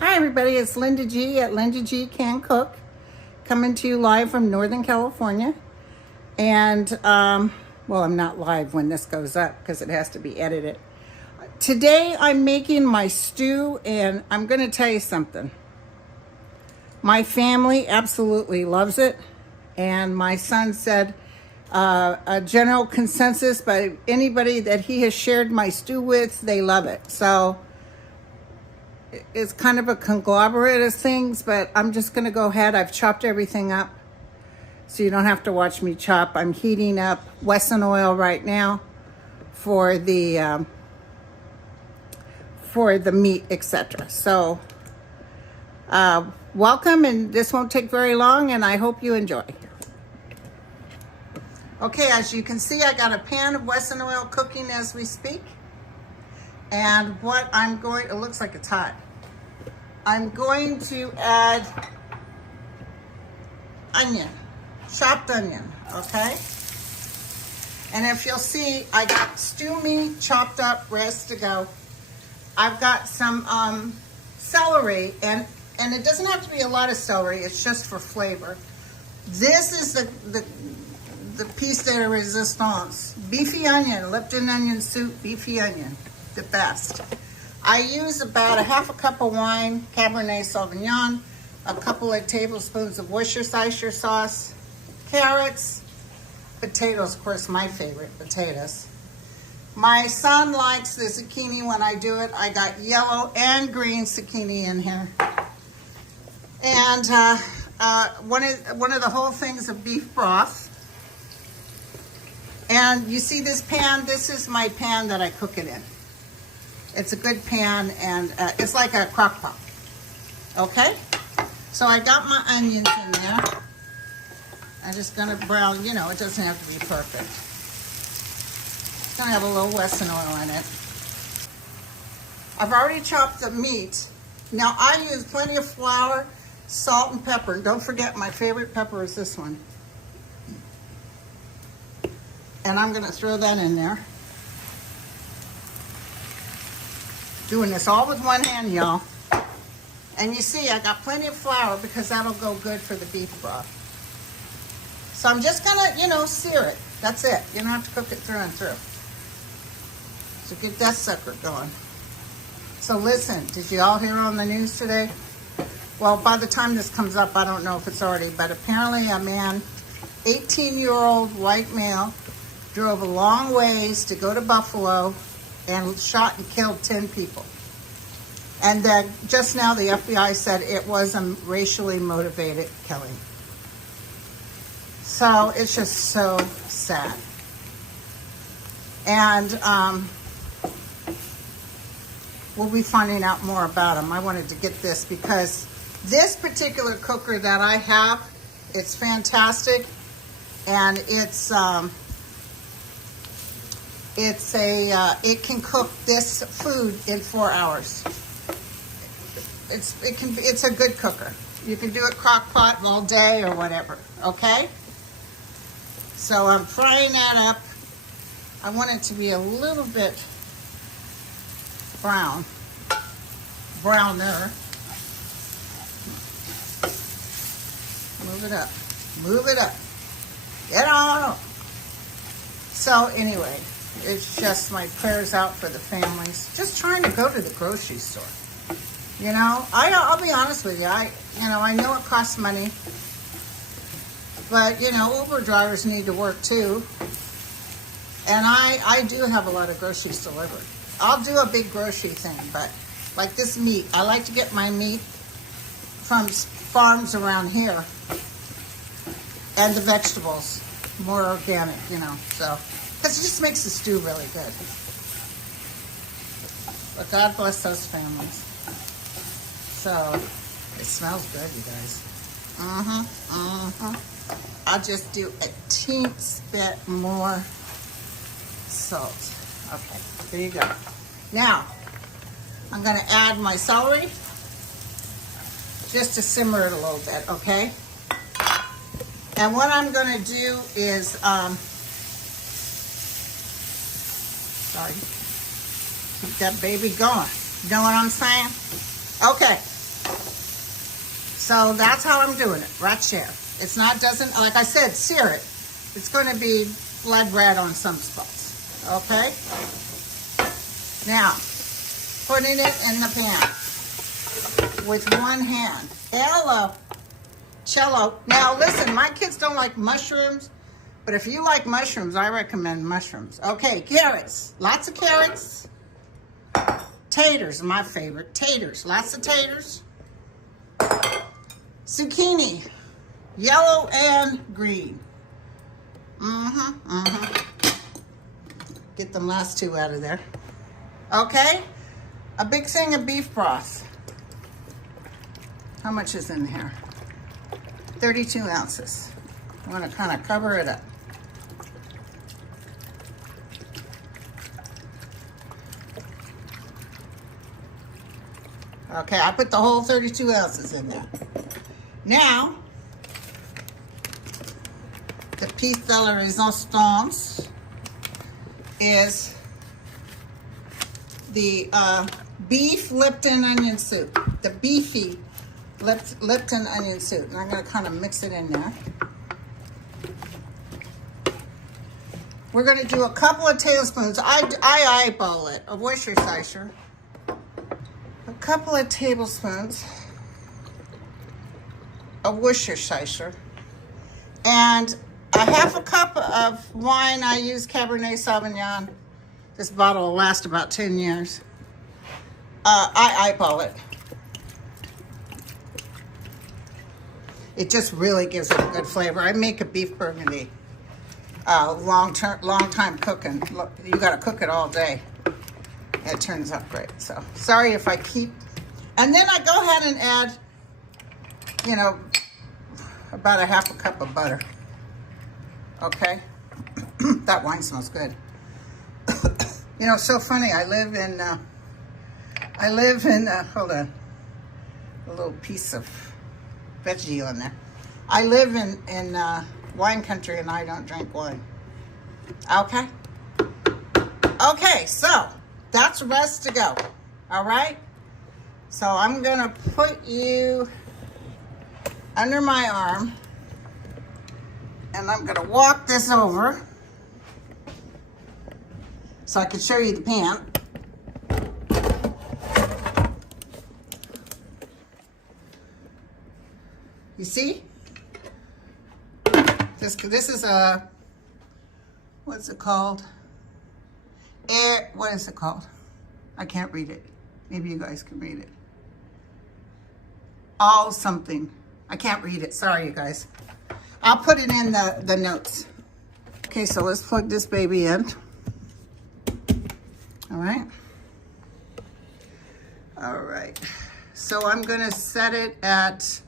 Hi everybody, it's Linda G at Linda G Can Cook, coming to you live from Northern California. And, well, I'm not live when this goes up because it has to be edited. Today I'm making my stew, and I'm going to tell you something. My family absolutely loves it, and my son said a general consensus by anybody that he has shared my stew with, they love it. So it's kind of a conglomerate of things, but I'm just going to go ahead. I've chopped everything up so you don't have to watch me chop. I'm heating up wesen oil right now for the meat, etc. So welcome, and this won't take very long, and I hope you enjoy. Okay, as you can see, I got a pan of wesen oil cooking as we speak. And what I'm going, it looks like it's hot. I'm going to add onion, chopped onion, okay? And if you'll see, I got stew meat chopped up, ready to go. I've got some celery, and it doesn't have to be a lot of celery, it's just for flavor. This is the piece de resistance. Beefy onion, Lipton onion soup, beefy onion. The best. I use about a half a cup of wine, Cabernet Sauvignon, a couple of tablespoons of Worcestershire sauce, carrots, potatoes, of course my favorite, potatoes. My son likes the zucchini when I do it. I got yellow and green zucchini in here. And one of the whole things of beef broth. And you see this pan? This is my pan that I cook it in. It's a good pan, and it's like a crock pot. Okay? So I got my onions in there. I'm just gonna brown, you know, it doesn't have to be perfect. It's gonna have a little wesen oil in it. I've already chopped the meat. Now I use plenty of flour, salt, and pepper. And don't forget, my favorite pepper is this one. And I'm gonna throw that in there. Doing this all with one hand, y'all. And you see, I got plenty of flour because that'll go good for the beef broth. So I'm just gonna, you know, sear it. That's it. You don't have to cook it through and through. So get that sucker going. So listen, did you all hear on the news today? Well, by the time this comes up, I don't know if it's already, but apparently a man, 18-year-old white male, drove a long ways to go to Buffalo and shot and killed 10 people. And then just now the FBI said it was a racially motivated killing. So it's just so sad. And we'll be finding out more about him. I wanted to get this because this particular cooker that I have, it's fantastic. And it can cook this food in 4 hours. It's a good cooker. You can do it crock pot all day or whatever, okay? So I'm frying that up. I want it to be a little bit browner. Move it up. Move it up. Get on up. So anyway, it's just my prayers out for the families. Just trying to go to the grocery store. You know, I'll be honest with you. I know it costs money, but you know, Uber drivers need to work too. And I do have a lot of groceries delivered. I'll do a big grocery thing, but like this meat, I like to get my meat from farms around here, and the vegetables, more organic, you know. So. Because it just makes the stew really good. But God bless those families. So, it smells good, you guys. I'll just do a teensy bit more salt. Okay, there you go. Now, I'm going to add my celery. Just to simmer it a little bit, okay? And what I'm going to do is... sorry. Keep that baby going. You know what I'm saying? Okay. So that's how I'm doing it, right there. It's not, doesn't, like I said, sear it. It's going to be blood red on some spots, okay? Now, putting it in the pan with one hand. Hello, cello. Now listen, my kids don't like mushrooms, but if you like mushrooms, I recommend mushrooms. Okay, carrots, lots of carrots. Taters are my favorite, taters, lots of taters. Zucchini, yellow and green. Get them last two out of there. Okay, a big thing of beef broth. How much is in here? 32 ounces. I'm gonna kind of cover it up. Okay, I put the whole 32 ounces in there. Now, the piece de la resistance is the beef Lipton onion soup. The beefy Lipton onion soup. And I'm going to kind of mix it in there. We're going to do a couple of tablespoons. I eyeball it of Worcestershire. A couple of tablespoons of Worcestershire. And a half a cup of wine. I use Cabernet Sauvignon. This bottle will last about 10 years. I eyeball it. It just really gives it a good flavor. I make a beef burgundy. Long time cooking. Look, you got to cook it all day. It turns out great. So sorry if I keep. And then I go ahead and add, you know, about a half a cup of butter. Okay, that wine smells good. You know, it's so funny. I live in. Hold on, a little piece of veggie on there. I live in wine country, and I don't drink wine. Okay. Okay, so that's the rest to go. All right. So I'm gonna put you under my arm. And I'm gonna walk this over so I can show you the pan. You see? This is a, what's it called? What is it called? I can't read it. Maybe you guys can read it. All something. I can't read it. Sorry, you guys. I'll put it in the notes. Okay, so let's plug this baby in. All right. All right. So I'm going to set it at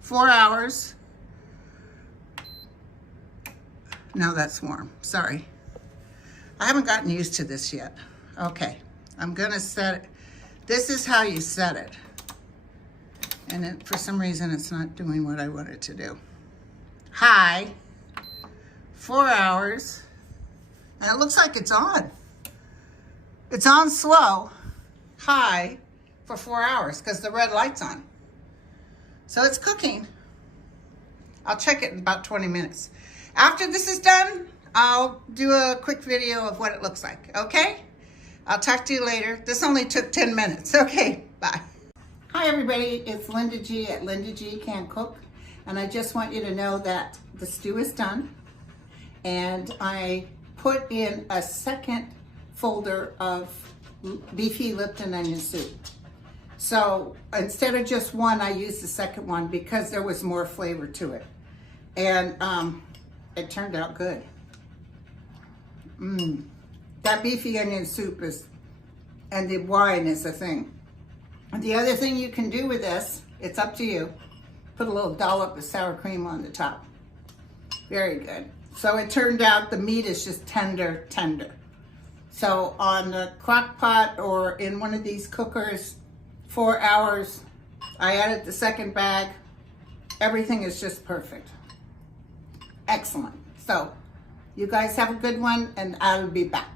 4 hours. No, that's warm. Sorry. I haven't gotten used to this yet. Okay. I'm going to set it. This is how you set it. And for some reason, it's not doing what I want it to do. High, 4 hours, and it looks like it's on. It's on slow, high, for 4 hours, because the red light's on. So it's cooking. I'll check it in about 20 minutes. After this is done, I'll do a quick video of what it looks like, okay? I'll talk to you later. This only took 10 minutes. Okay, bye. Hi everybody, it's Linda G at Linda G Can Cook, and I just want you to know that the stew is done, and I put in a second folder of beefy Lipton onion soup. So instead of just one, I used the second one because there was more flavor to it, and it turned out good. That beefy onion soup is, and the wine is the thing. The other thing you can do with this, it's up to you, put a little dollop of sour cream on the top. Very good. So it turned out the meat is just tender. So on the crock pot or in one of these cookers, 4 hours, I added the second bag. Everything is just perfect. Excellent. So you guys have a good one, and I'll be back.